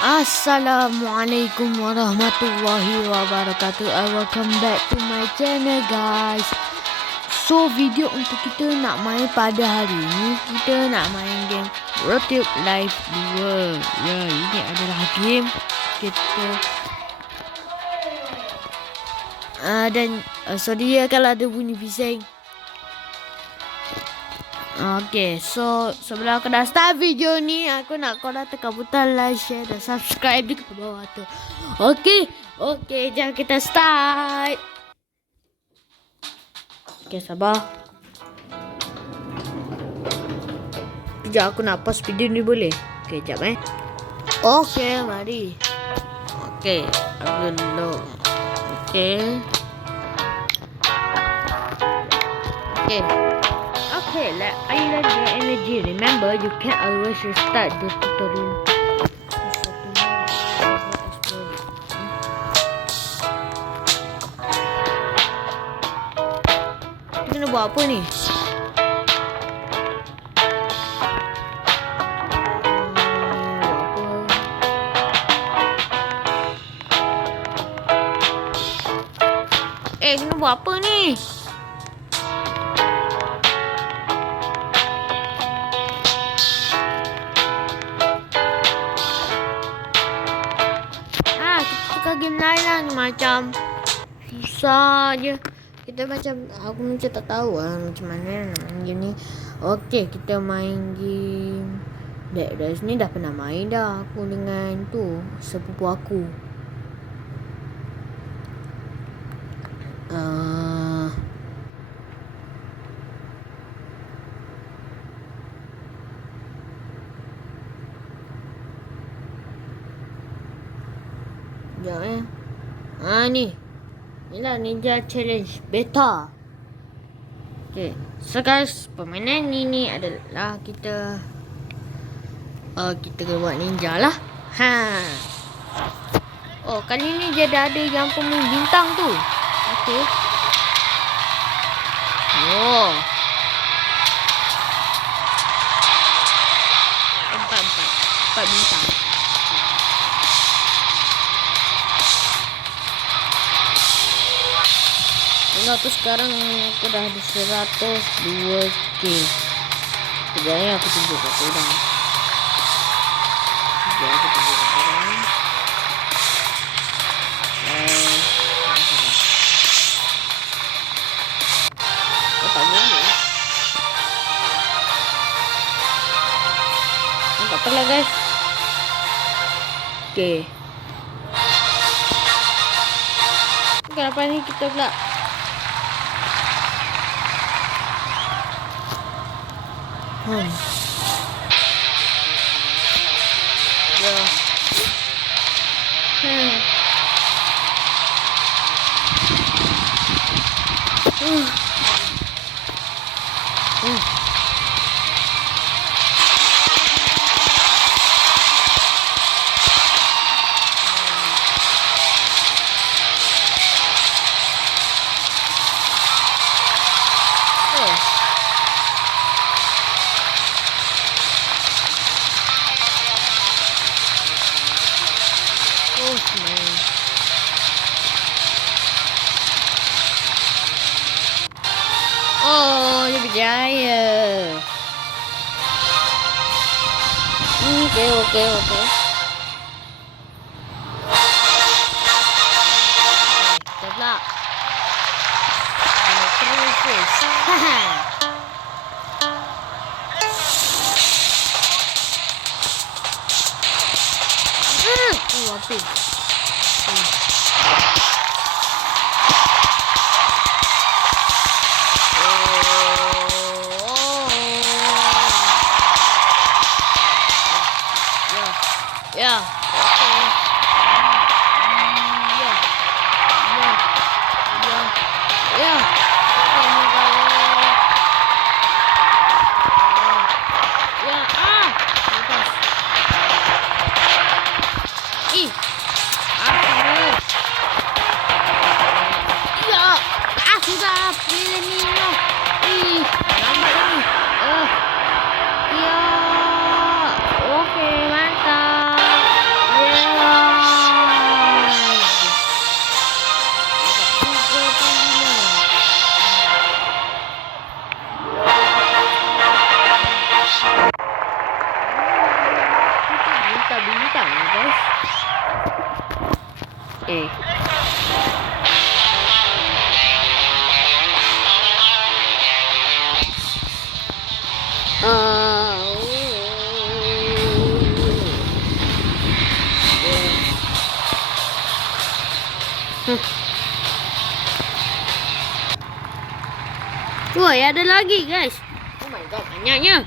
Assalamualaikum warahmatullahi wabarakatuh. Welcome back to my channel, guys. So video untuk kita nak main pada hari ini, kita nak main game RoadTube Live 2. Ya, ini adalah game kita sorry ya kalau ada bunyi bising. Okay, so sebelum aku dah start video ni, aku nak korang tekan butang like, share dan subscribe di bawah tu. Okay, jom kita start. Okay, sabar. Sekejap aku nak pause video ni boleh? Okay, sekejap Okay, mari. Okay, aku dulu. Okay, let island get energy. Remember, you can always restart the tutorial. Kita nak buat apa ni? Kita buat apa ni? Game lain lah ni, macam susah je. Kita macam, aku macam tak tahu lah macam mana nak main game ni. Okay, kita main game Dead Rise ni dah pernah main dah aku dengan tu sepupu aku. Sekejap ni. Inilah Ninja Challenge Beta. Okay. So guys, permainan ni adalah kita buat ninja lah. Oh, kali ni dia dah ada yang pemain bintang tu. Okay. Oh. Empat bintang. Tengok tu sekarang aku dah ada 102k. Sekejap aku tunjuk kat korang. Tak boleh. Tak apalah guys. Okay. Kenapa ni kita pula dia berjaya. Okay. Kita pula terus. Api. Yeah. Sudah pilih minum. Lambat ni. Ya. Okey, mantap. bintang-bintang guys. Woi, ada lagi guys. Oh my god, banyaknya.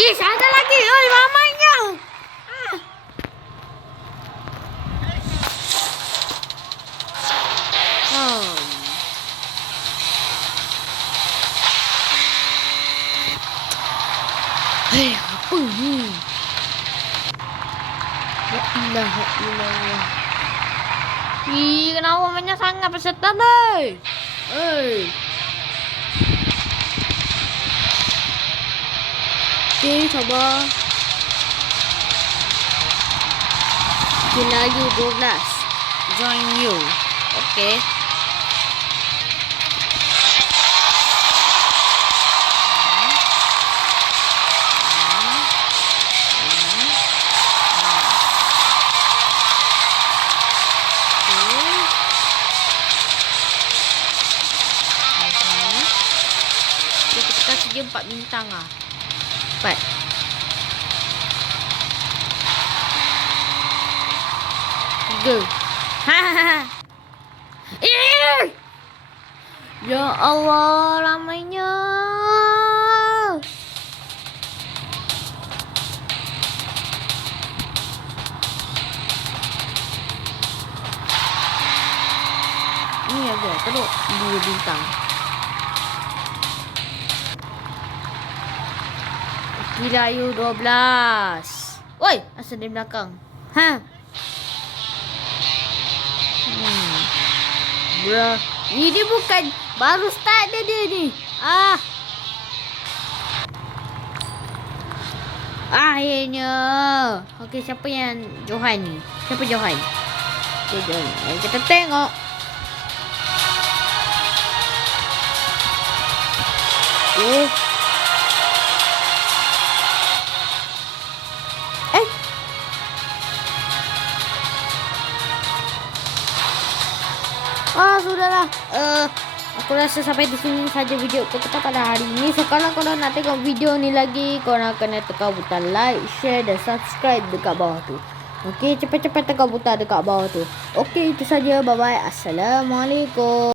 Yes, ada lagi. Oh, ramainya. Hei, apa ni? La ilaha illallah. Ih, kenapa banyak sangat peserta ni? Hei. Okay, sabar. Kena you 12. Join you. Okay. Kita kasih dia 4 bintang ah. 4. Tiga. Hahaha. Ya Allah, ramainya. Ini ada teruk 2 bintang. Gila you 12. Oi, asal di belakang. Bro, ini bukan baru start dia ni. Akhirnya. Okey, siapa yang Johan ni? Siapa Johan? Okay, Johan. Mari kita tengok. Sudahlah. Aku rasa sampai di sini saja video kita pada hari ini. So kalau korang nak tengok video ni lagi, korang kena tekan butang like, share dan subscribe dekat bawah tu. Okey, cepat-cepat tekan butang dekat bawah tu. Okey, itu saja. Bye bye. Assalamualaikum.